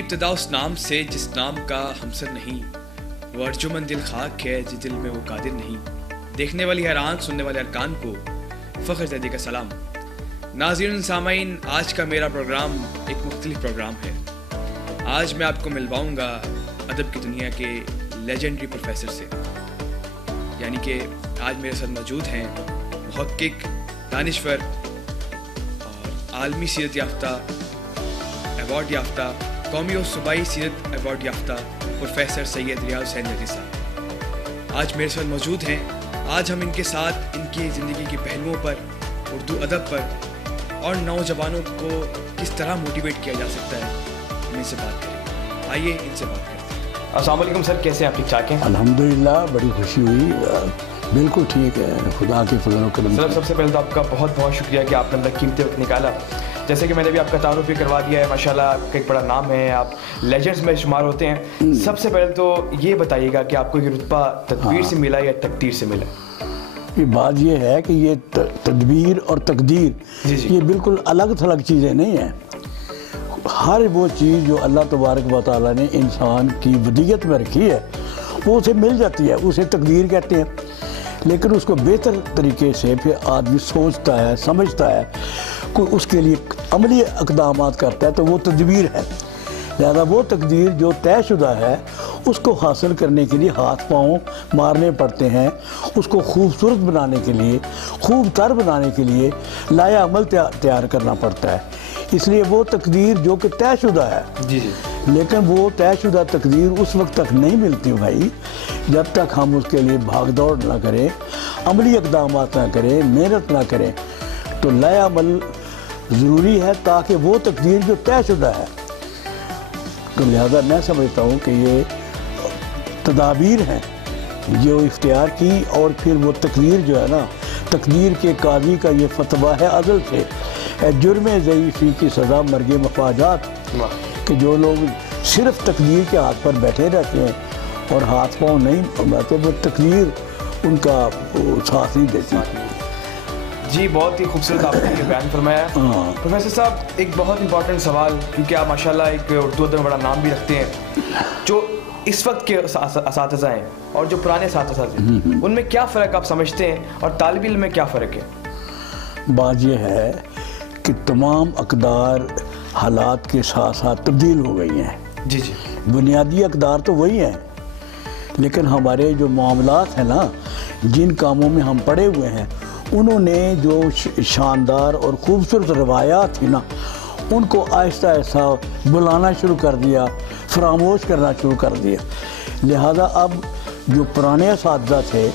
میری ابتدا اس نام سے جس نام کا ہمسر نہیں، وہ ارجمند دل خاک ہے جس دل میں وہ قادر نہیں۔ دیکھنے والی ہر آنکھ، سننے والے ہر کان کو فخر زیدی کا سلام۔ ناظرین سامعین، آج کا میرا پروگرام ایک مختلف پروگرام ہے۔ آج میں آپ کو ملواؤں گا ادب کی دنیا کے لیجنڈری پروفیسر سے، یعنی کہ آج میرے ساتھ موجود ہیں محقق، دانشور اور عالمی سیرت یافتہ، ایوارڈ یافتہ، قومی اور صوبائی سیرت ایوارڈ یافتہ پروفیسر سید ریاض حسین ندوی صاحب آج میرے ساتھ موجود ہیں۔ آج ہم ان کے ساتھ ان کی زندگی کے پہلوؤں پر، اردو ادب پر اور نوجوانوں کو کس طرح موٹیویٹ کیا جا سکتا ہے ہم ان سے بات کریں گے۔ آئیے ان سے بات کرتے ہیں۔ السلام علیکم سر، کیسے ہیں آپ؟ ٹھیک ٹھاک ہیں؟ الحمدللہ، بڑی خوشی ہوئی، بالکل ٹھیک ہے، خدا کے فضل و کرم سے۔ سر سب سے پہلے تو آپ کا بہت بہت شکریہ کہ آپ نے اپنا قیمتی وقت نکالا۔ جیسے کہ میں نے بھی آپ کا تعارف بھی کروا دیا ہے، ماشاءاللہ آپ کا ایک بڑا نام ہے، آپ لیجنڈز میں شمار ہوتے ہیں۔ سب سے پہلے تو یہ بتائیے گا کہ آپ کو یہ رتبہ تدبیر سے ملا یا تقدیر سے ملا؟ یہ بات یہ ہے کہ یہ تدبیر اور تقدیر یہ بالکل الگ تھلگ چیزیں نہیں ہیں۔ ہر وہ چیز جو اللہ تبارک و تعالیٰ نے انسان کی ودیت میں رکھی ہے وہ اسے مل جاتی ہے، اسے تقدیر کہتے ہیں۔ لیکن اس کو بہتر طریقے سے پھر آدمی سوچتا ہے، سمجھتا ہے، کوئی اس کے لیے عملی اقدامات کرتا ہے تو وہ تدبیر ہے۔ لہذا وہ تقدیر جو طے شدہ ہے اس کو حاصل کرنے کے لیے ہاتھ پاؤں مارنے پڑتے ہیں، اس کو خوبصورت بنانے کے لیے، خوب تر بنانے کے لیے لایا عمل تیار کرنا پڑتا ہے۔ اس لیے وہ تقدیر جو کہ طے شدہ ہے، لیکن وہ طے شدہ تقدیر اس وقت تک نہیں ملتی بھائی جب تک ہم اس کے لیے بھاگ دوڑ نہ کریں، عملی اقدامات نہ کریں، محنت نہ کریں۔ تو لایا عمل ضروری ہے تاکہ وہ تقدیر جو طے شدہ ہے، تو لہذا میں سمجھتا ہوں کہ یہ تدابیر ہیں جو اختیار کی، اور پھر وہ تقدیر جو ہے نا، تقدیر کے قاضی کا یہ فتویٰ ہے ازل سے، جرم ضعیفی کی سزا مرگ مفاجات، کہ جو لوگ صرف تقدیر کے ہاتھ پر بیٹھے رہتے ہیں اور ہاتھ پاؤں نہیں پھیلاتے، وہ تقدیر ان کا ساتھ نہیں دیتی۔ جی بہت ہی خوبصورت آپ نے یہ بیان فرمایا۔ پروفیسر صاحب، ایک بہت امپورٹنٹ سوال، کیونکہ آپ ماشاءاللہ ایک اردو ادب میں بڑا نام بھی رکھتے ہیں، جو اس وقت کے اساتذہ ہیں اور جو پرانے اساتذہ ہیں ان میں کیا فرق آپ سمجھتے ہیں، اور طالب علم میں کیا فرق ہے؟ بات یہ ہے کہ تمام اقدار حالات کے ساتھ ساتھ تبدیل ہو گئی ہیں۔ جی بنیادی اقدار تو وہی ہیں، لیکن ہمارے جو معاملات ہیں نا، جن کاموں میں ہم پڑے ہوئے ہیں، انہوں نے جو شاندار اور خوبصورت روایات تھی نا، ان کو آہستہ آہستہ بلانا شروع کر دیا، فراموش کرنا شروع کر دیا۔ لہذا اب جو پرانے اساتذہ تھے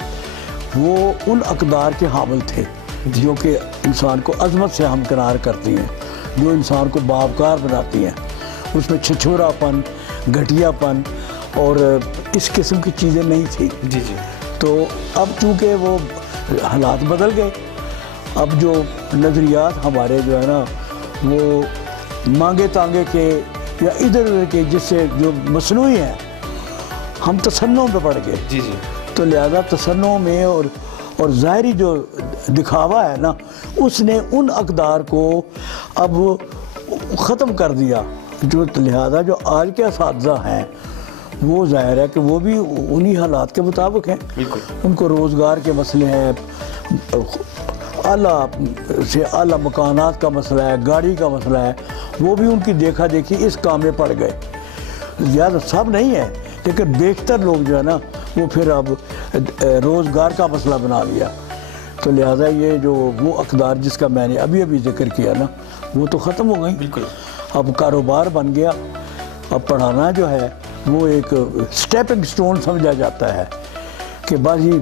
وہ ان اقدار کے حامل تھے جو کہ انسان کو عظمت سے ہمکنار کرتی ہیں، جو انسان کو باوقار بناتی ہیں۔ اس میں چھچھورا پن، گھٹیا پن اور اس قسم کی چیزیں نہیں تھی۔ تو اب چونکہ وہ حالات بدل گئے، اب جو نظریات ہمارے جو ہے نا وہ مانگے تانگے کے یا ادھر ادھر کے، جس سے جو مصنوعی ہیں، ہم تصنع پہ پڑ گئے۔ تو لہذا تصنع میں اور ظاہری جو دکھاوا ہے نا، اس نے ان اقدار کو اب ختم کر دیا۔ لہذا جو آج کے اساتذہ ہیں وہ ظاہر ہے کہ وہ بھی انہی حالات کے مطابق ہیں۔ ان کو روزگار کے مسئلے ہیں، اعلیٰ سے اعلیٰ مکانات کا مسئلہ ہے، گاڑی کا مسئلہ ہے، وہ بھی ان کی دیکھا دیکھی اس کام میں پڑ گئے۔ زیادہ سب نہیں ہے، لیکن بیشتر لوگ جو ہے نا وہ پھر اب روزگار کا مسئلہ بنا لیا۔ تو لہٰذا یہ جو وہ اقدار جس کا میں نے ابھی ذکر کیا نا، وہ تو ختم ہو گئی۔ اب کاروبار بن گیا، اب پڑھانا جو ہے وہ ایک سٹیپنگ سٹون سمجھا جاتا ہے کہ بازی،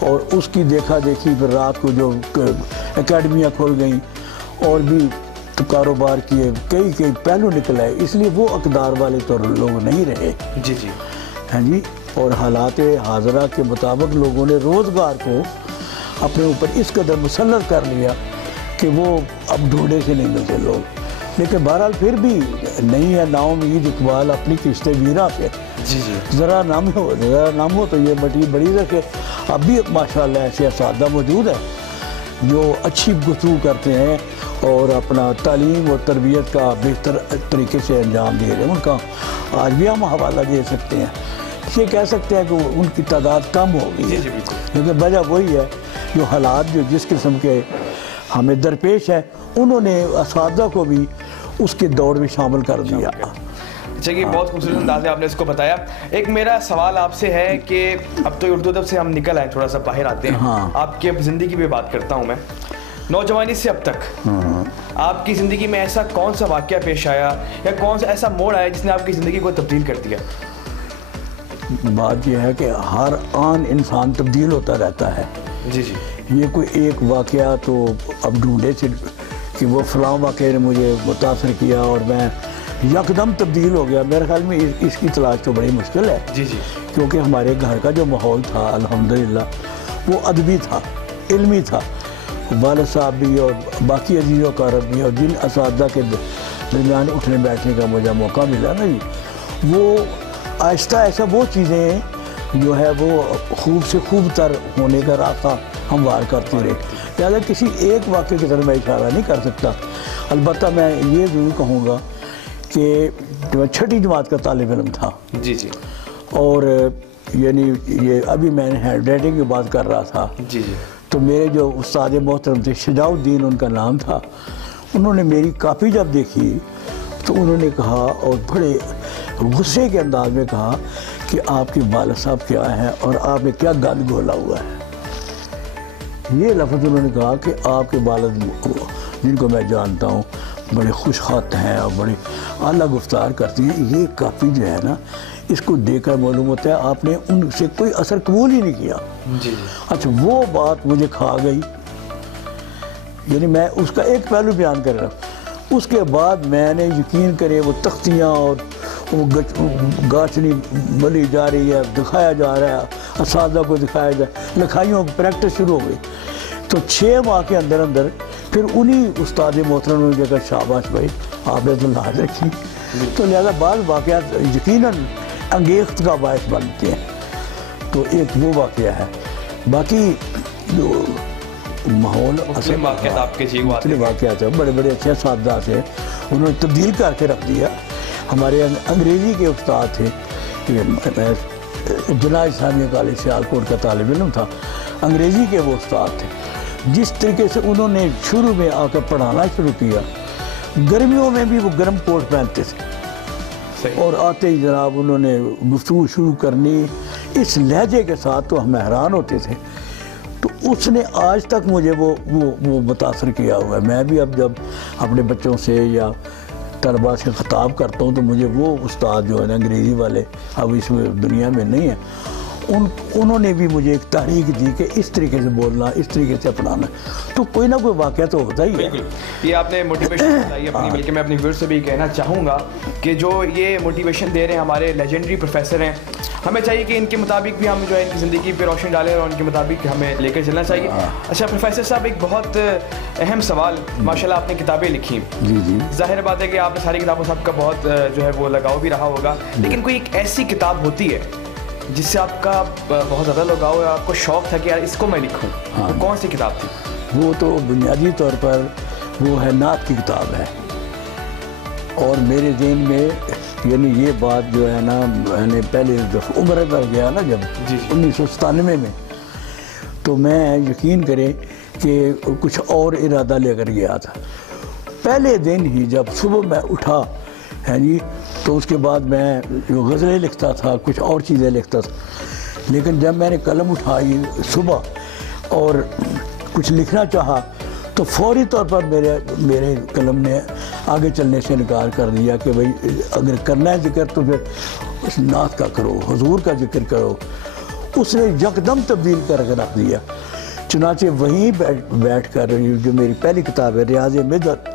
اور اس کی دیکھا دیکھی پھر رات کو جو اکیڈمیاں کھول گئیں اور بھی کاروبار کیے، کئی پہلو نکل آئے۔ اس لیے وہ اقدار والے تو لوگ نہیں رہے۔ ہاں جی، اور حالات حاضرہ کے مطابق لوگوں نے روزگار کو اپنے اوپر اس قدر مسلط کر لیا کہ وہ اب ڈھونڈے سے نہیں ملتے لوگ۔ لیکن بہرحال پھر بھی نہیں ہے ناامید اقبال اپنی کشتے ویرا پہ، ذرا نام ہو تو یہ مٹی بڑی رکھے۔ اب بھی ماشاءاللہ ایسے اساتذہ موجود ہیں جو اچھی گفتگو کرتے ہیں اور اپنا تعلیم اور تربیت کا بہتر طریقے سے انجام دے رہے ہیں. ان کا آج بھی ہم حوالہ دے سکتے ہیں. یہ کہہ سکتے ہیں کہ ان کی تعداد کم ہو گئی ہے، لیکن وجہ وہی ہے جو حالات جو جس قسم کے ہمیں درپیش ہے انہوں نے اساتذہ کو بھی اس کے دوڑ میں شامل کر دیا. چلیے بہت خوبصورت انداز سے آپ نے اس کو بتایا. ایک میرا سوال آپ سے ہے کہ اب تو اردو ادب سے ہم نکل آئے، تھوڑا سا باہر آتے ہیں. آپ کی زندگی پہ بات کرتا ہوں میں. نوجوانی سے اب تک آپ کی زندگی میں ایسا کون سا واقعہ پیش آیا یا کون سا ایسا موڑ آیا جس نے آپ کی زندگی کو تبدیل کر دیا؟ بات یہ ہے کہ ہر آن انسان تبدیل ہوتا رہتا ہے. جی جی. یہ کوئی ایک واقعہ تو اب ڈھونڈے سے کہ وہ فلاں واقعے نے مجھے متاثر کیا اور میں یکدم تبدیل ہو گیا. میرے خیال میں اس کی تلاش تو بڑی مشکل ہے. جی جی. کیونکہ ہمارے گھر کا جو ماحول تھا الحمدللہ وہ ادبی تھا، علمی تھا. والد صاحب بھی اور باقی عزیز و اقارب بھی اور جن اساتذہ کے درمیان اٹھنے بیٹھنے کا مجھے موقع ملا نا جی، وہ آہستہ ایسا وہ چیزیں جو ہے وہ خوب سے خوب تر ہونے کا راستہ ہموار کرتے رہے. لہٰذا کسی ایک واقعے کی طرف میں اشارہ نہیں کر سکتا. البتہ میں یہ ضرور کہوں گا کہ میں 6ٹھی جماعت کا طالب علم تھا. جی جی. اور یعنی یہ ابھی میں ہینڈ رائٹنگ کی بات کر رہا تھا. جی جی. تو میرے جو استاد محترم تھے، شجاع الدین ان کا نام تھا، انہوں نے میری کاپی جب دیکھی تو انہوں نے کہا اور بڑے غصے کے انداز میں کہا کہ آپ کے والد صاحب کیا ہیں اور آپ نے کیا گند گھولا ہوا ہے. یہ لفظ انہوں نے کہا کہ آپ کے والد جن کو میں جانتا ہوں بڑے خوش خط ہیں اور بڑی اعلیٰ گفتار کرتی ہیں، یہ کاپی جو ہے نا اس کو دیکھ کر معلوم ہوتا ہے آپ نے ان سے کوئی اثر قبول ہی نہیں کیا. جی. اچھا وہ بات مجھے کھا گئی. یعنی میں اس کا ایک پہلو بیان کر رہا ہوں. اس کے بعد میں نے یقین کرے وہ تختیاں اور وہ گاچھنی ملی جا رہی ہے، دکھایا جا رہا ہے، اساتذہ کو دکھایا جا رہا ہے، لکھائیوں کی پریکٹس شروع ہو گئی. تو 6 ماہ کے اندر اندر پھر انہی استاد محترم نے کہا شاباش بھائی آپ نے تو لاج رکھی. تو لہذا بعض واقعات یقیناً انگیخت کا باعث بنتے ہیں. تو ایک وہ واقعہ ہے. باقی جو ماحول واقعات آپ کے واقعات ہیں، بڑے بڑے اچھے اساتذہ تھے، انہوں نے تبدیل کر کے رکھ دیا. ہمارے انگریزی کے استاد تھے، میں جناح اسلامیہ کالج سیالکوٹ کا طالب علم تھا. انگریزی کے وہ استاد تھے. جس طریقے سے انہوں نے شروع میں آ کر پڑھانا شروع کیا، گرمیوں میں بھی وہ گرم کوٹ پہنتے تھے اور آتے ہی جناب انہوں نے گفتگو شروع کرنی اس لہجے کے ساتھ تو ہم حیران ہوتے تھے. تو اس نے آج تک مجھے وہ متاثر کیا ہوا ہے. میں بھی اب جب اپنے بچوں سے یا طلباء سے خطاب کرتا ہوں تو مجھے وہ استاد جو ہے نا انگریزی والے اب اس دنیا میں نہیں ہیں، انہوں نے بھی مجھے ایک تحریک دی کہ اس طریقے سے بولنا، اس طریقے سے اپنانا. تو کوئی نہ کوئی واقعہ تو ہوتا ہی ہے. یہ آپ نے موٹیویشن بتائی اپنی، بلکہ میں اپنی ویورز سے بھی کہنا چاہوں گا کہ جو یہ موٹیویشن دے رہے ہیں ہمارے لیجنڈری پروفیسر ہیں، ہمیں چاہیے کہ ان کے مطابق بھی ہم جو ہے ان کی زندگی پہ روشنی ڈالیں اور ان کے مطابق ہمیں لے کر چلنا چاہیے. اچھا پروفیسر صاحب، ایک بہت اہم سوال، ماشاء اللہ آپ نے کتابیں لکھی. جی جی. ظاہر بات ہے کہ آپ نے ساری کتابوں سے آپ کا بہت جو ہے وہ لگاؤ بھی رہا ہوگا، لیکن کوئی ایک ایسی کتاب ہوتی ہے جس سے آپ کا بہت زیادہ لگاؤ ہے، آپ کو شوق تھا کہ یار اس کو میں لکھوں، وہ کون سی کتاب تھی؟ وہ تو بنیادی طور پر وہ ہے نعت کی کتاب ہے. اور میرے ذہن میں یعنی یہ بات جو ہے نا، میں نے پہلے عمرہ پر گیا نا جب 1997 میں، تو میں یقین کریں کہ کچھ اور ارادہ لے کر گیا تھا. پہلے دن ہی جب صبح میں اٹھا ہے جی، تو اس کے بعد میں جو غزلیں لکھتا تھا، کچھ اور چیزیں لکھتا تھا. لیکن جب میں نے قلم اٹھائی صبح اور کچھ لکھنا چاہا تو فوری طور پر میرے قلم نے آگے چلنے سے انکار کر دیا کہ بھئی اگر کرنا ہے ذکر تو پھر اس نعت کا کرو، حضور کا ذکر کرو. اس نے یکدم تبدیل کر کے رکھ دیا. چنانچہ وہیں بیٹھ کر جو میری پہلی کتاب ہے ریاض مدت،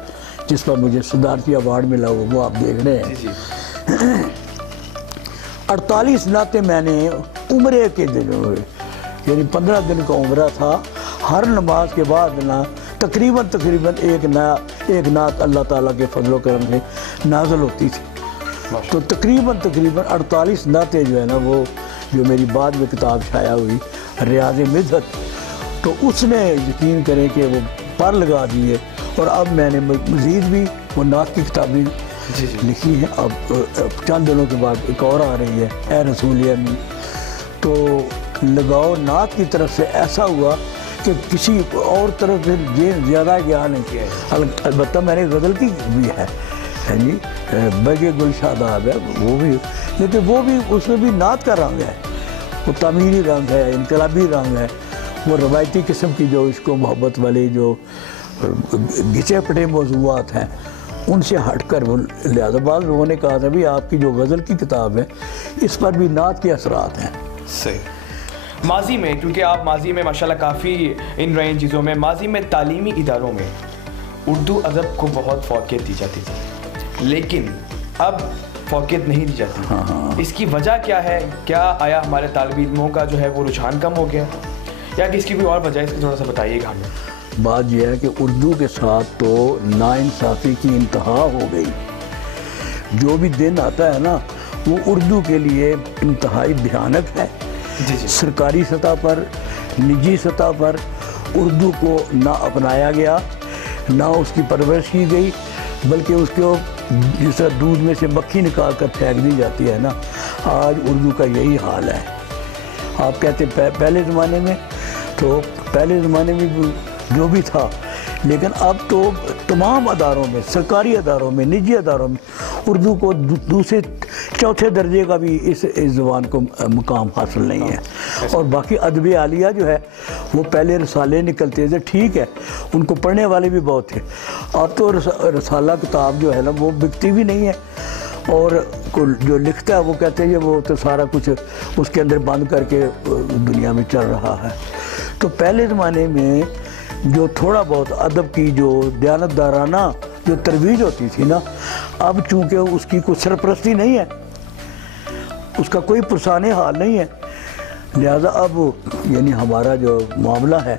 جس پر مجھے صدارتی ایوارڈ ملا، وہ آپ دیکھ رہے ہیں. 48 نعتیں میں نے عمرے کے دنوں میں، یعنی 15 دن کا عمرہ تھا، ہر نماز کے بعد نا تقریباً ایک نعت اللہ تعالیٰ کے فضل و کرم سے نازل ہوتی تھی. تو تقریباً 48 نعتیں جو ہے نا، وہ جو میری بعد میں کتاب شائع ہوئی ریاض مدت، تو اس نے یقین کریں کہ وہ پر لگا دیے اور اب میں نے مزید بھی وہ نعت کی کتابیں لکھی ہیں. اب چند دنوں کے بعد ایک اور آ رہی ہے اے رسول امین. تو لگاؤ نعت کی طرف سے ایسا ہوا کہ کسی اور طرف سے زیادہ گیا نہیں کیا. البتہ میں نے غزل کی بھی ہے جی, بگے گل شاداب ہے وہ بھی, لیکن وہ بھی اس میں بھی نعت کا رنگ ہے, وہ تعمیری رنگ ہے, انقلابی رنگ ہے. وہ روایتی قسم کی جو عشق و محبت والے جو گھچے پٹے موضوعات ہیں ان سے ہٹ کر وہ لہذا بعض لوگوں نے کہا تھا بھی آپ کی جو غزل کی کتاب ہے اس پر بھی نعت کے اثرات ہیں. صحیح. ماضی میں, کیونکہ آپ ماضی میں ماشاءاللہ کافی ان رہے ان چیزوں میں, ماضی میں تعلیمی اداروں میں اردو ادب کو بہت فوقیت دی جاتی تھی, لیکن اب فوقیت نہیں دی جاتی. اس کی وجہ کیا ہے؟ کیا آیا ہمارے طالب علموں کا جو ہے وہ رجحان کم ہو گیا, یا کہ اس کی کوئی اور وجہ ہے؟ اس کو تھوڑا سا بتائیے گا ہمیں. بات یہ ہے کہ اردو کے ساتھ تو ناانصافی کی انتہا ہو گئی. جو بھی دن آتا ہے نا وہ اردو کے لیے انتہائی بھیانک ہے. سرکاری سطح پر, نجی سطح پر اردو کو نہ اپنایا گیا, نہ اس کی پرورش کی گئی, بلکہ اس کو جس طرح دودھ میں سے مکھی نکال کر پھینک دی جاتی ہے نا, آج اردو کا یہی حال ہے. آپ کہتے پہلے زمانے میں, تو پہلے زمانے میں جو بھی تھا, لیکن اب تو تمام اداروں میں, سرکاری اداروں میں, نجی اداروں میں اردو کو دوسرے چوتھے درجے کا بھی اس زبان کو مقام حاصل نہیں ہے. اور باقی ادب عالیہ جو ہے وہ پہلے رسالے نکلتے تھے, ٹھیک ہے, ان کو پڑھنے والے بھی بہت تھے. اب تو رسالہ کتاب جو ہے نا وہ بکتی بھی نہیں ہے, اور جو لکھتا ہے وہ کہتے ہیں وہ تو سارا کچھ اس کے اندر بند کر کے دنیا میں چل رہا ہے. تو پہلے زمانے میں جو تھوڑا بہت ادب کی جو دیانتدارانہ جو ترویج ہوتی تھی نا, اب چونکہ اس کی کوئی سرپرستی نہیں ہے, اس کا کوئی پرسان حال نہیں ہے, لہذا اب یعنی ہمارا جو معاملہ ہے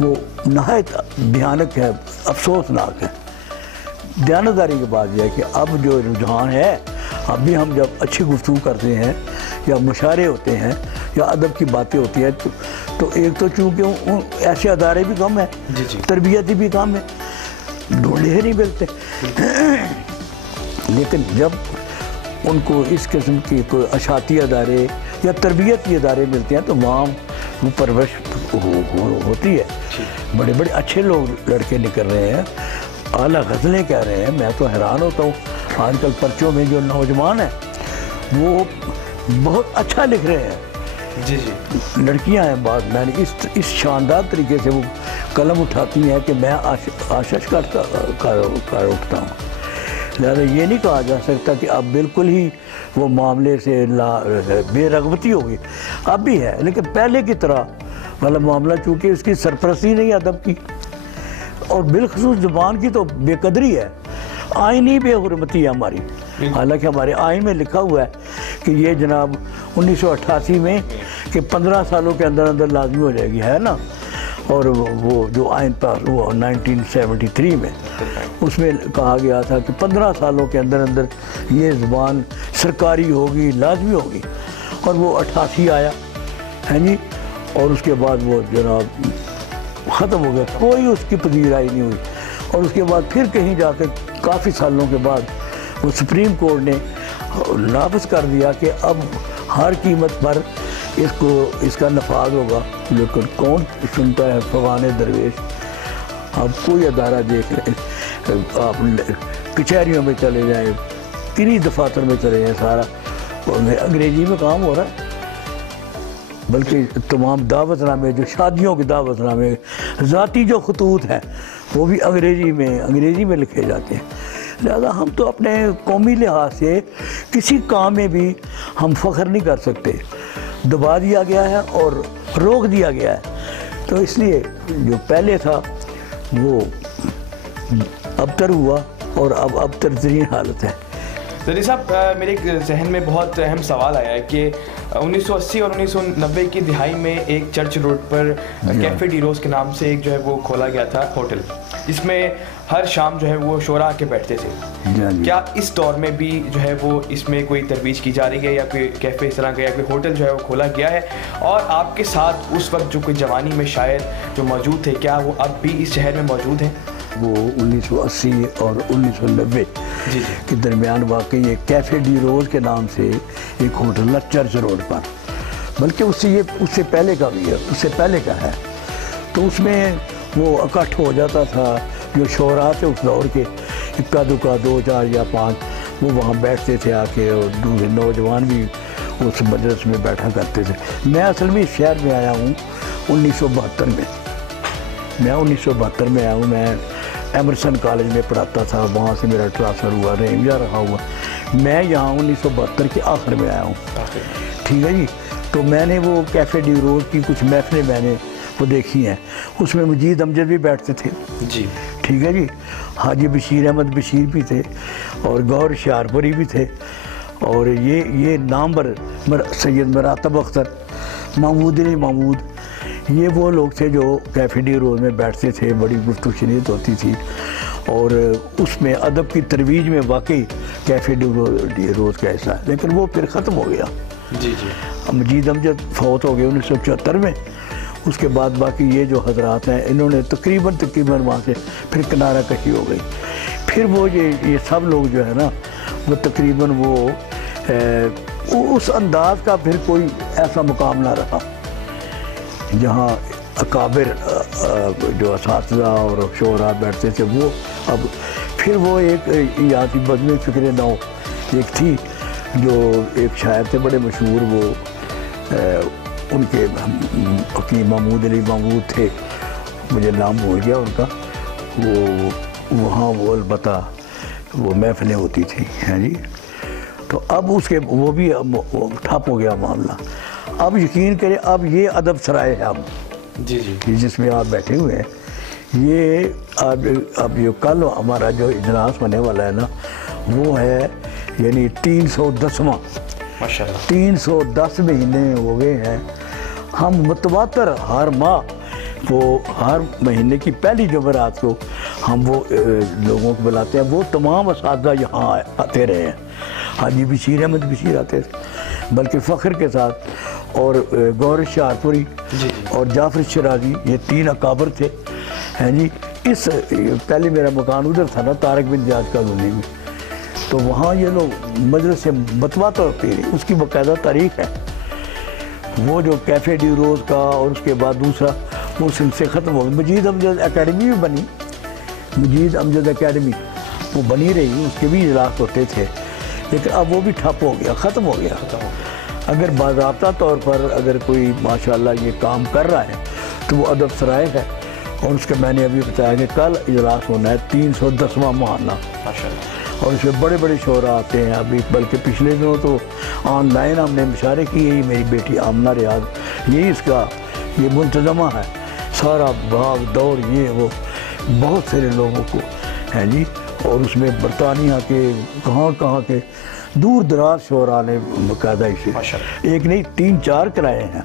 وہ نہایت بھیانک ہے, افسوسناک ہے. دیانتداری کے بعد یہ ہے کہ اب جو رجحان ہے, اب بھی ہم جب اچھی گفتگو کرتے ہیں یا مشاعرے ہوتے ہیں یا ادب کی باتیں ہوتی ہیں تو ایک تو چونکہ ایسے ادارے بھی کم ہیں, تربیتی بھی کم ہے, ڈھونڈے ہی نہیں ملتے. لیکن جب ان کو اس قسم کی کوئی اشاعتی ادارے یا تربیتی ادارے ملتے ہیں تو وہاں وہ پرورش ہوتی ہے. بڑے بڑے اچھے لوگ لڑکے نکل رہے ہیں, اعلیٰ غزلیں کہہ رہے ہیں. میں تو حیران ہوتا ہوں, آج کل پرچوں میں جو نوجوان ہیں وہ بہت اچھا لکھ رہے ہیں. لڑکیاں ہیں بعض, میں نے اس شاندار طریقے سے وہ قلم اٹھاتی ہیں کہ میں آشش کرتا اٹھتا ہوں. لہذا یہ نہیں کہا جا سکتا کہ اب بالکل ہی وہ معاملے سے بے رغبتی ہوگی, اب بھی ہے, لیکن پہلے کی طرح والا معاملہ چونکہ اس کی سرپرستی نہیں ادب کی, اور بالخصوص زبان کی تو بے قدری ہے, آئینی بے حرمتی ہے ہماری. حالانکہ ہمارے آئین میں لکھا ہوا ہے کہ یہ جناب 1988 میں کہ 15 سالوں کے اندر اندر لازمی ہو جائے گی, ہے نا. اور وہ جو آئین پاس ہوا 1973 میں, اس میں کہا گیا تھا کہ 15 سالوں کے اندر اندر یہ زبان سرکاری ہوگی, لازمی ہوگی. اور وہ 88 آیا ہے جی, اور اس کے بعد وہ جناب ختم ہو گیا, کوئی اس کی پذیرائی نہیں ہوئی. اور اس کے بعد پھر کہیں جا کے کافی سالوں کے بعد وہ سپریم کورٹ نے نافذ کر دیا کہ اب ہر قیمت پر اس کا نفاذ ہوگا. لیکن کون سنتا ہے فغان درویش. اب کوئی ادارہ دیکھ لیں, آپ کچہریوں میں چلے جائیں, کنی دفاتر میں چلے جائیں, سارا انگریزی میں کام ہو رہا ہے. بلکہ تمام دعوت نامے, جو شادیوں کے دعوت نامے, ذاتی جو خطوط ہیں وہ بھی انگریزی میں لکھے جاتے ہیں. لہذا ہم تو اپنے قومی لحاظ سے کسی کام میں بھی ہم فخر نہیں کر سکتے, دبا دیا گیا ہے اور روک دیا گیا ہے. تو اس لیے جو پہلے تھا وہ ابتر ہوا, اور اب ابتر ترین حالت ہے. زرعی صاحب, میرے ذہن میں بہت اہم سوال آیا ہے کہ 1980 اور 1990 کی دہائی میں ایک چرچ روڈ پر کیفے ڈی روز کے نام سے ایک جو ہے وہ کھولا گیا تھا ہوٹل, جس میں ہر شام جو ہے وہ شعراء آ کے بیٹھتے تھے. کیا اس دور میں بھی جو ہے وہ اس میں کوئی ترویج کی جا رہی ہے, یا کوئی کیفے اس طرح کا یا کوئی ہوٹل جو ہے وہ کھولا گیا ہے؟ اور آپ کے ساتھ اس وقت جو کوئی جوانی میں شاعر جو موجود تھے, کیا وہ اب بھی اس شہر میں موجود ہیں؟ وہ 1980 اور 1990 کے درمیان واقعی ایک کیفے ڈی روز کے نام سے ایک ہوٹل ہے چرچ روڈ پر، بلکہ اس سے پہلے کا بھی ہے، اس سے پہلے کا ہے. تو اس میں وہ اکٹھ ہو جاتا تھا جو شعراء تھے اس دور کے، اکا دکا 2 4 یا 5 وہ وہاں بیٹھتے تھے آ کے، اور دوسرے نوجوان بھی اس مجلس میں بیٹھا کرتے تھے. میں اصل میں اس شہر میں آیا ہوں 1972 میں. میں 1972 میں آیا ہوں. میں ایمرسن کالج میں پڑھاتا تھا، وہاں سے میرا ٹرانسفر ہوا، رحیمیہ رہا ہوا. میں یہاں 1972 کے آخر میں آیا ہوں. ٹھیک ہے جی. تو میں نے وہ کیفے ڈی روز کی کچھ محفلیں میں نے وہ دیکھی ہیں. اس میں مجید امجد بھی بیٹھتے تھے جی. ٹھیک ہے جی. حاجی بشیر احمد بشیر بھی تھے، اور گور شارپوری بھی تھے، اور یہ نامور سید مراتب اختر، محمود علی محمود، یہ وہ لوگ تھے جو کیفے ڈی روز میں بیٹھتے تھے. بڑی گفتگو شنیت ہوتی تھی، اور اس میں ادب کی ترویج میں واقعی کیفے ڈی روز کا حصہ ہے. لیکن وہ پھر ختم ہو گیا. جی جی. مجید امجد فوت ہو گئے 1974 میں. اس کے بعد باقی یہ جو حضرات ہیں انہوں نے تقریباً وہاں سے پھر کنارہ کشی ہو گئی. پھر وہ یہ سب لوگ جو ہے نا وہ تقریباً وہ اس انداز کا پھر کوئی ایسا مقام نہ رہا جہاں اکابر جو اساتذہ اور شعراء بیٹھتے تھے. وہ اب پھر وہ ایک یہاں کی بزم فکر نو ایک تھی، جو ایک شاعر تھے بڑے مشہور، وہ ان کے حکیم محمود علی محمود تھے، مجھے نام بھول گیا ان کا. وہ وہاں وہ البتہ وہ محفلیں ہوتی تھیں ہیں جی. تو اب اس کے وہ بھی ٹھپ ہو گیا معاملہ. اب یقین کریں اب یہ ادب سرائے ہے اب جی جی جس میں آپ بیٹھے ہوئے ہیں. یہ اب جو کل ہمارا جو اجلاس ہونے والا ہے نا وہ ہے یعنی 310واں. ماشاء اللہ 310 مہینے ہو گئے ہیں. ہم متواتر ہر ماہ وہ ہر مہینے کی پہلی جمعرات کو ہم وہ لوگوں کو بلاتے ہیں. وہ تمام اساتذہ یہاں آتے رہے ہیں. حاجی بشیر احمد بشیر آتے تھے بلکہ فخر کے ساتھ، اور گور شارپوری اور جعفر شرازی، یہ 3 اکابر تھے ہیں جی. اس پہلے میرا مکان ادھر تھا نا طارق بن زیاد کالونی میں. تو وہاں یہ لوگ مجلس سے متواتر ہوتے ہیں. اس کی باقاعدہ تاریخ ہے. وہ جو کیفے ڈی روز کا اور اس کے بعد دوسرا وہ سے ختم ہو گیا. مجید امجد اکیڈمی بھی بنی، مجید امجد اکیڈمی وہ بنی رہی، اس کے بھی اجلاس ہوتے تھے. لیکن اب وہ بھی ٹھپ ہو گیا، ختم ہو گیا. اگر باضابطہ طور پر اگر کوئی ماشاءاللہ یہ کام کر رہا ہے تو وہ ادب سرائے ہے. اور اس کے میں نے ابھی بتایا کہ کل اجلاس ہونا ہے 310واں ماہانہ، اور اس میں بڑے بڑے شعراء آتے ہیں. ابھی بلکہ پچھلے دنوں تو آن لائن ہم نے مشاعرے کیے. یہ میری بیٹی آمنہ ریاض، یہی اس کا یہ منتظمہ ہے سارا بھاگ دوڑ یہ وہ بہت سارے لوگوں کو ہیں جی. اور اس میں برطانیہ کے کہاں کے دور دراز شعراء نے باقاعدہ اسے ایک نہیں 3 4 کرائے ہیں.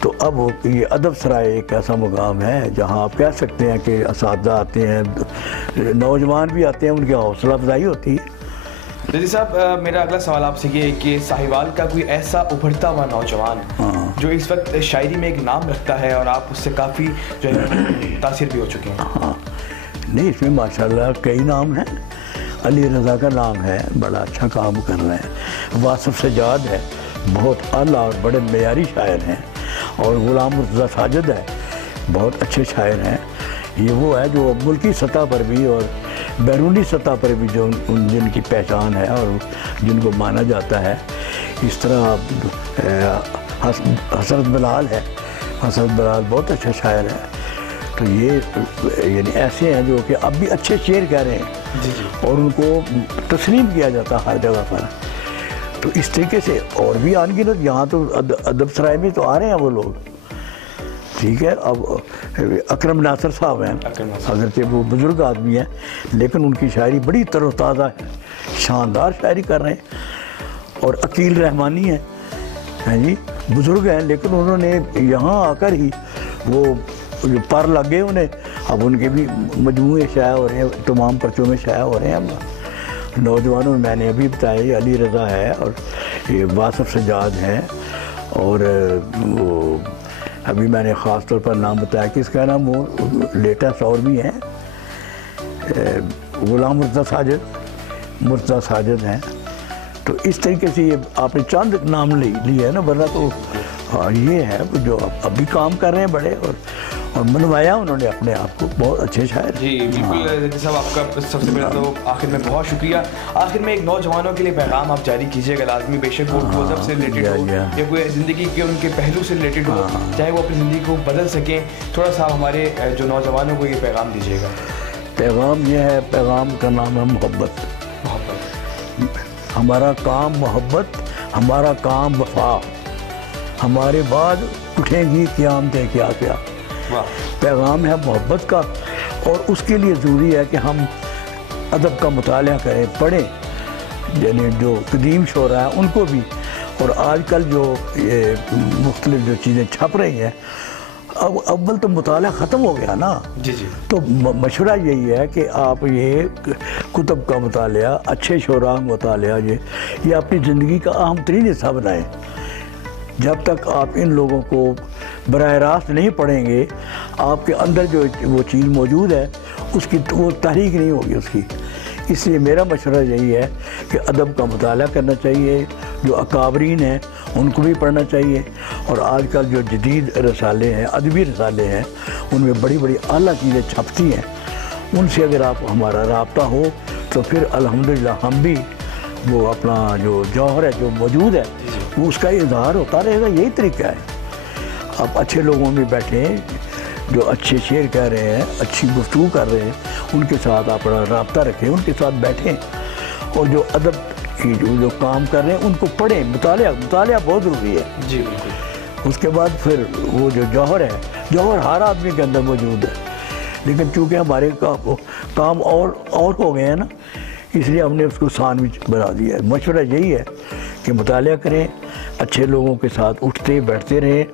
تو اب یہ ادب سرائے ایک ایسا مقام ہے جہاں آپ کہہ سکتے ہیں کہ اساتذہ آتے ہیں، نوجوان بھی آتے ہیں، ان کی حوصلہ افزائی ہوتی ہے. رضی صاحب میرا اگلا سوال آپ سے یہ ہے کہ ساہیوال کا کوئی ایسا ابھرتا ہوا نوجوان جو اس وقت شاعری میں ایک نام رکھتا ہے اور آپ اس سے کافی جو ہے متاثر بھی ہو چکے ہیں؟ ہاں نہیں، اس میں ماشاءاللہ کئی نام ہیں. علی رضا کا نام ہے، بڑا اچھا کام کر رہے ہیں. واصف سجاد ہے، بہت اعلیٰ اور بڑے معیاری شاعر ہیں. اور غلام مرتضیٰ ساجد ہے، بہت اچھے شاعر ہیں. یہ وہ ہے جو ملکی سطح پر بھی اور بیرونی سطح پر بھی جو جن کی پہچان ہے اور جن کو مانا جاتا ہے. اس طرح حسرت بلال ہے، حسرت بلال بہت اچھا شاعر ہے. تو یہ یعنی ایسے ہیں جو کہ اب بھی اچھے شعر کہہ رہے ہیں اور ان کو تسلیم کیا جاتا ہر جگہ پر. تو اس طریقے سے اور بھی آن گنت یہاں تو ادب سرائے میں تو آ رہے ہیں وہ لوگ. ٹھیک ہے. اب اکرم ناصر صاحب ہیں، حضرت وہ بزرگ آدمی ہیں لیکن ان کی شاعری بڑی تر و تازہ ہے، شاندار شاعری کر رہے ہیں. اور عقیل رحمانی ہیں جی، بزرگ ہیں لیکن انہوں نے یہاں آ کر ہی وہ جو پر لگ گئے انہیں، اب ان کے بھی مجموعے شائع ہو رہے ہیں، تمام پرچوں میں شائع ہو رہے ہیں. نوجوانوں میں نے ابھی بتایا یہ علی رضا ہے اور یہ واصف سجاد ہیں اور وہ ابھی میں نے خاص طور پر نام بتایا کہ اس کا نام وہ لیٹسٹ اور بھی ہیں، غلام مرتضیٰ ساجد ہیں. تو اس طریقے سے یہ آپ نے چند نام لیے ہے نا، ورنہ تو یہ ہے جو اب بھی کام کر رہے ہیں بڑے، اور منوایا انہوں نے اپنے آپ کو، بہت اچھے شاعر. جی بالکل زیدی صاحب، آپ کا سب سے پہلے تو آخر میں بہت شکریہ. آخر میں ایک نوجوانوں کے لیے پیغام آپ جاری کیجیے گا لازمی، بے شک وہ مذہب سے ریلیٹڈ ہو یا کوئی زندگی کے ان کے پہلو سے ریلیٹڈ ہو، چاہے وہ اپنی زندگی کو بدل سکیں، تھوڑا سا ہمارے جو نوجوانوں کو یہ پیغام دیجیے گا. پیغام یہ ہے، پیغام کا نام ہے محبت. ہمارا کام محبت، ہمارا کام وفا، ہمارے بعد اٹھیں گی قیامتیں کیا کیا. پیغام ہے محبت کا، اور اس کے لیے ضروری ہے کہ ہم ادب کا مطالعہ کریں، پڑھیں، یعنی جو قدیم شعراء ہیں ان کو بھی. اور آج کل جو یہ مختلف جو چیزیں چھپ رہی ہیں، اب اول تو مطالعہ ختم ہو گیا نا. جی جی. تو مشورہ یہی ہے کہ آپ یہ کتب کا مطالعہ، اچھے شعراء کا مطالعہ یہ اپنی زندگی کا اہم ترین حصہ بنائیں. جب تک آپ ان لوگوں کو براہ راست نہیں پڑھیں گے، آپ کے اندر جو وہ چیز موجود ہے اس کی وہ تحریک نہیں ہوگی اس کی. اس لیے میرا مشورہ یہی ہے کہ ادب کا مطالعہ کرنا چاہیے، جو اکابرین ہیں ان کو بھی پڑھنا چاہیے. اور آج کل جو جدید رسالے ہیں، ادبی رسالے ہیں، ان میں بڑی بڑی اعلیٰ چیزیں چھپتی ہیں. ان سے اگر آپ ہمارا رابطہ ہو تو پھر الحمدللہ ہم بھی وہ اپنا جو جوہر ہے جو موجود ہے وہ اس کا اظہار ہوتا رہے گا. یہی طریقہ ہے. آپ اچھے لوگوں میں بیٹھیں جو اچھے شعر کہہ رہے ہیں، اچھی گفتگو کر رہے ہیں، ان کے ساتھ اپنا رابطہ رکھیں، ان کے ساتھ بیٹھیں، اور جو ادب کی جو کام کر رہے ہیں ان کو پڑھیں. مطالعہ بہت ضروری ہے. جی بالکل. اس کے بعد پھر وہ جو جوہر ہے، جوہر ہر آدمی کے اندر موجود ہے، لیکن چونکہ ہمارے کام اور ہو گئے ہیں نا، اس لیے ہم نے اس کو سینڈوچ بنا دیا ہے. مشورہ یہی ہے کہ مطالعہ کریں، اچھے لوگوں کے ساتھ اٹھتے بیٹھتے رہیں،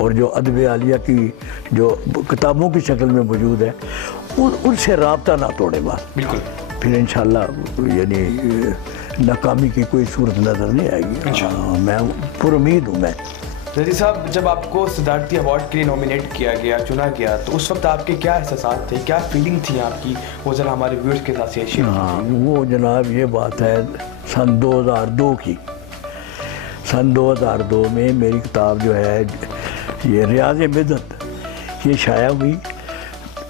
اور جو ادب عالیہ کی جو کتابوں کی شکل میں موجود ہے ان سے رابطہ نہ توڑیں. بات بالکل. پھر انشاءاللہ یعنی ناکامی کی کوئی صورت نظر نہیں آئے گی. میں پر امید ہوں. میں زیدی صاحب، جب آپ کو صدارتی ایوارڈ کے لیے نومینیٹ کیا گیا، چنا گیا، تو اس وقت آپ کے کیا احساسات تھے، کیا فیلنگ تھی آپ کی، وہ ذرا ہمارے ویورز کے ساتھ شیئر کیجیے. وہ جناب یہ بات ہے سن 2002 کی. سن 2002 میں میری کتاب جو ہے یہ ریاض مدت یہ شائع ہوئی،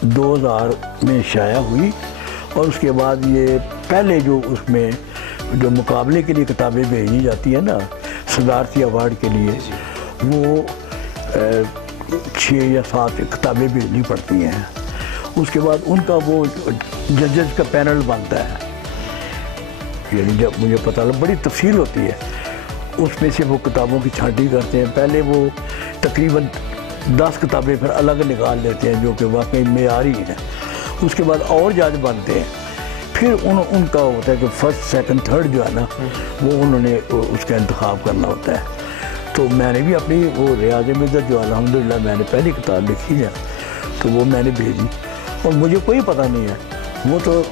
2000 میں شائع ہوئی. اور اس کے بعد یہ پہلے جو اس میں جو مقابلے کے لیے کتابیں بھیجی جاتی ہیں نا صدارتی ایوارڈ کے لیے، وہ 6 یا 7 کتابیں بھیجنی پڑتی ہیں. اس کے بعد ان کا وہ ججز کا پینل بنتا ہے. یعنی جب مجھے پتہ لگا بڑی تفصیل ہوتی ہے، اس میں سے وہ کتابوں کی چھانٹی کرتے ہیں. پہلے وہ تقریباً 10 کتابیں پھر الگ نکال لیتے ہیں جو کہ واقعی معیاری ہیں. اس کے بعد اور جج بنتے ہیں. پھر ان کا ہوتا ہے کہ فرسٹ سیکنڈ تھرڈ جو ہے نا وہ انہوں نے اس کا انتخاب کرنا ہوتا ہے. تو میں نے بھی اپنی وہ ریاض مدت جو الحمدللہ میں نے پہلی کتاب لکھی ہے تو وہ میں نے بھیجی، اور مجھے کوئی پتہ نہیں ہے. وہ تو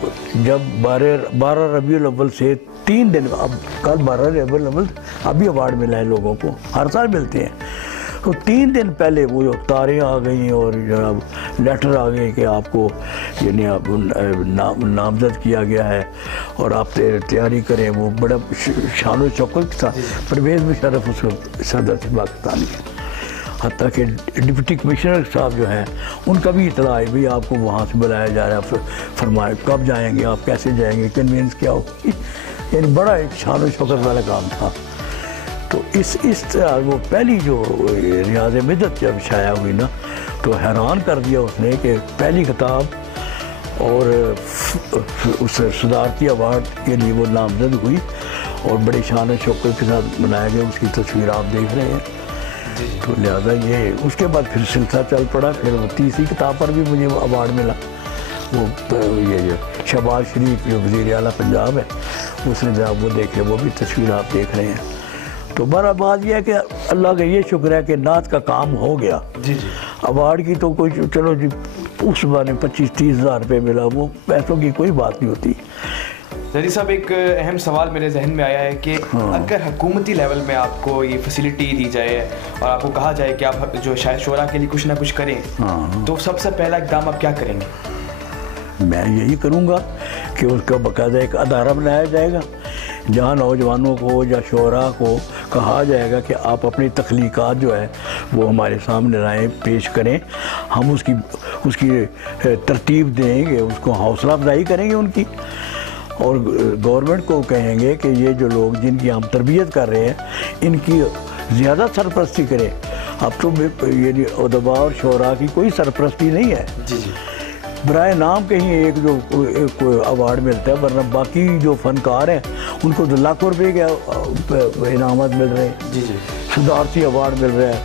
جب 12 ربیع الاول سے 3 دن، اب کل 12 ربیع الاول ابھی ایوارڈ ملا ہے لوگوں کو، ہر سال ملتے ہیں. تو 3 دن پہلے وہ جو تاریں آ گئیں اور جناب لیٹر آ گئے کہ آپ کو یعنی آپ نامزد کیا گیا ہے اور آپ تیاری کریں. وہ بڑا شان و شوکت کے ساتھ پرویز مشرف اس صدر سے پاکستانی ہے. حتیٰ کہ ڈپٹی کمشنر صاحب جو ہیں ان کا بھی اطلاع ہے بھی آپ کو وہاں سے بلایا جا رہا ہے، فرمائے کب جائیں گے آپ، کیسے جائیں گے، کنوینس کیا ہوگی. یعنی بڑا ایک شان و شوکت والا کام تھا. تو اس طرح وہ پہلی جو ریاض مدت جب شائع ہوئی نا تو حیران کر دیا اس نے کہ پہلی کتاب اور اس صدارتی ایوارڈ کے لیے وہ نامزد ہوئی اور بڑی شان و شوکت کے ساتھ منایا گیا. اس کی تصویر آپ دیکھ رہے ہیں. تو لہٰذا یہ اس کے بعد پھر سلسلہ چل پڑا. پھر وہ تیسری کتاب پر بھی مجھے ایوارڈ ملا. وہ یہ جو شہباز شریف جو وزیر اعلیٰ پنجاب ہے اس نے جب وہ دیکھے، وہ بھی تصویر آپ دیکھ رہے ہیں. تو بڑا بات یہ ہے کہ اللہ کا یہ شکر ہے کہ نعت کا کام ہو گیا. جی جی. ایوارڈ کی تو کوئی چلو جی اس بارے 25-30 ہزار روپے ملا، وہ پیسوں کی کوئی بات نہیں ہوتی. زہری صاحب ایک اہم سوال میرے ذہن میں آیا ہے کہ اگر حکومتی لیول میں آپ کو یہ فیسلٹی دی جائے اور آپ کو کہا جائے کہ آپ جو شاید شعراء کے لیے کچھ نہ کچھ کریں تو سب سے پہلا اقدام آپ کیا کریں گے؟ میں یہی کروں گا کہ اس کا باقاعدہ ایک ادارہ بنایا جائے گا جہاں نوجوانوں کو یا شعراء کو کہا جائے گا کہ آپ اپنی تخلیقات جو ہے وہ ہمارے سامنے لائیں، پیش کریں، ہم اس کی ترتیب دیں گے، اس کو حوصلہ افزائی کریں گے ان کی، اور گورنمنٹ کو کہیں گے کہ یہ جو لوگ جن کی ہم تربیت کر رہے ہیں ان کی زیادہ سرپرستی کریں۔ اب تو یہ ادباء اور شعراء کی کوئی سرپرستی نہیں ہے، برائے نام کہیں ایک جو ایوارڈ ملتا ہے، ورنہ باقی جو فنکار ہیں ان کو لاکھوں روپے کے انعامات مل رہے ہیں، صدارتی ایوارڈ مل رہا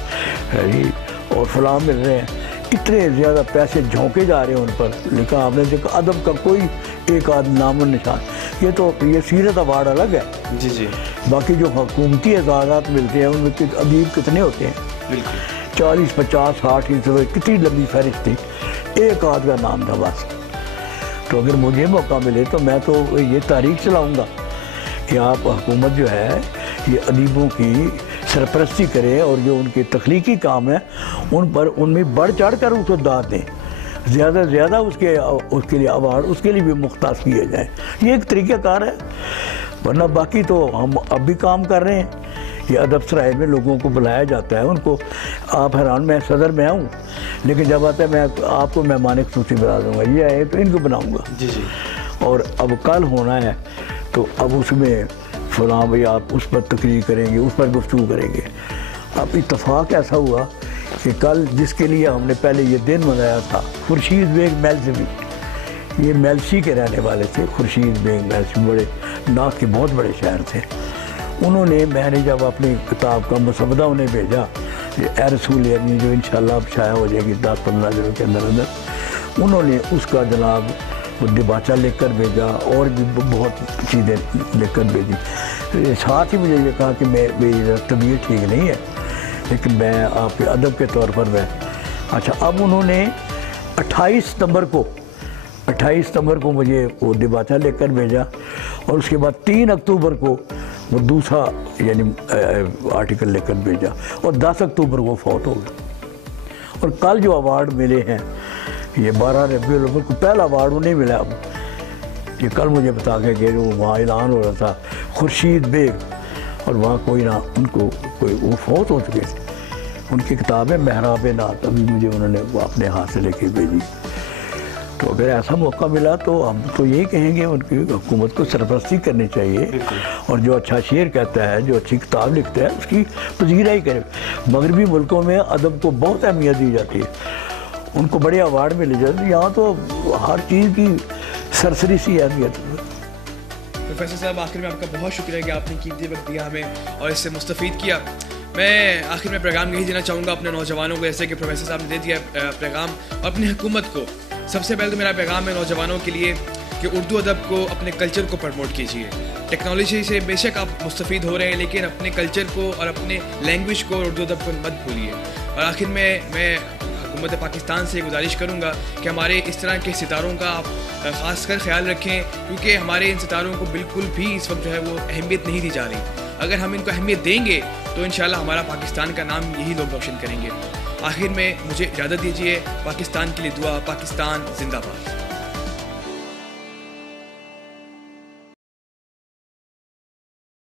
ہے اور فلاں مل رہے ہیں، اتنے زیادہ پیسے جھونکے جا رہے ہیں ان پر، لیکن آپ نے دیکھا ادب کا کوئی ایک آدھ نام و نشان، یہ سیرت ایوارڈ الگ ہے، باقی جو حکومتی اعزازات ملتے ہیں ان میں ادیب کتنے ہوتے ہیں، 40 50 60 کتنی لمبی فہرست تھی، ایک آدھ کا نام تھا بس۔ تو اگر مجھے موقع ملے تو میں تو یہ تحریک چلاؤں گا کہ آپ حکومت جو ہے یہ ادیبوں کی سرپرستی کرے اور جو ان کے تخلیقی کام ہیں ان میں بڑھ چڑھ کر اس کو داد دیں، زیادہ سے زیادہ اس کے لیے ایوارڈ اس کے لیے بھی مختص کیے جائیں، یہ ایک طریقہ کار ہے۔ ورنہ باقی تو ہم اب بھی کام کر رہے ہیں، یہ ادب سرائے میں لوگوں کو بلایا جاتا ہے، ان کو آپ حیران، میں صدر میں ہوں لیکن جب آتا ہے میں آپ کو مہمان خصوصی بنا دوں گا، یہ آئے تو ان کو بناؤں گا، اور اب کل ہونا ہے تو اب اس میں فلاں بھائی آپ اس پر تقریر کریں گے، اس پر گفتگو کریں گے۔ اب اتفاق ایسا ہوا کہ کل جس کے لیے ہم نے پہلے یہ دن منایا تھا، خورشید بیگ میلسوی، یہ میلسی کے رہنے والے تھے، خورشید بیگ میلسی بڑے ناک کے بہت بڑے شاعر تھے، انہوں نے، میں نے جب اپنی کتاب کا مسودہ انہیں بھیجا، اے رسول یعنی جو انشاءاللہ اب شائع ہو جائے گی 10-15 دنوں کے اندر انہوں نے اس کا جناب دباچہ لکھ کر بھیجا اور بھی بہت چیزیں لکھ کر بھیجی، ساتھ ہی مجھے یہ کہا کہ میری طبیعت ٹھیک نہیں ہے لیکن میں آپ کے ادب کے طور پر میں اچھا، اب انہوں نے 28 ستمبر کو مجھے وہ دباچہ لکھ کر بھیجا، اور اس کے بعد 3 اکتوبر کو وہ دوسرا یعنی آرٹیکل لکھ کر بھیجا، اور 10 اکتوبر کو فوت ہو گئے۔ اور کل جو ایوارڈ ملے ہیں یہ 12 ربیع الاول کو پہلا ایوارڈ انہیں ملا، اب یہ کل مجھے بتا کے کہ وہاں اعلان ہو رہا تھا خورشید بیگ، اور وہاں کوئی نہ ان کو کوئی وہ فوت ہو چکے تھے، ان کی کتابیں محراب نعت ابھی مجھے انہوں نے وہ اپنے ہاتھ سے لے کے بھیجی۔ تو اگر ایسا موقع ملا تو ہم تو یہی کہیں گے ان کی حکومت کو سرپرستی کرنی چاہیے، اور جو اچھا شعر کہتا ہے، جو اچھی کتاب لکھتا ہے اس کی پذیرائی کرے۔ مغربی ملکوں میں ادب کو بہت اہمیت دی جاتی ہے، ان کو بڑے ایوارڈ ملے جاتے ہیں، یہاں تو ہر چیز کی سرسری سی اہمیت ہے۔ پروفیسر صاحب آخر میں آپ کا بہت شکریہ کہ آپ نے قیمتی وقت دیا ہمیں اور اس سے مستفید کیا۔ میں آخر میں پیغام یہی دینا چاہوں گا اپنے نوجوانوں کو، جیسے کہ پروفیسر صاحب نے دے دیا پیغام، اور اپنی حکومت کو سب سے پہلے تو میرا پیغام ہے نوجوانوں کے لیے کہ اردو ادب کو، اپنے کلچر کو پروموٹ کیجیے۔ ٹیکنالوجی سے بے شک آپ مستفید ہو رہے ہیں لیکن اپنے کلچر کو اور اپنے لینگویج کو اور اردو ادب کو مت بھولیے۔ اور آخر میں حکومت پاکستان سے گزارش کروں گا کہ ہمارے اس طرح کے ستاروں کا آپ خاص کر خیال رکھیں، کیونکہ ہمارے ان ستاروں کو بالکل بھی اس وقت جو ہے وہ اہمیت نہیں دی جا رہی۔ اگر ہم ان کو اہمیت دیں گے تو انشاءاللہ ہمارا پاکستان کا نام یہی لوگ روشن کریں گے۔ آخر میں مجھے اجازت دیجیے، پاکستان کے لیے دعا، پاکستان زندہ باد۔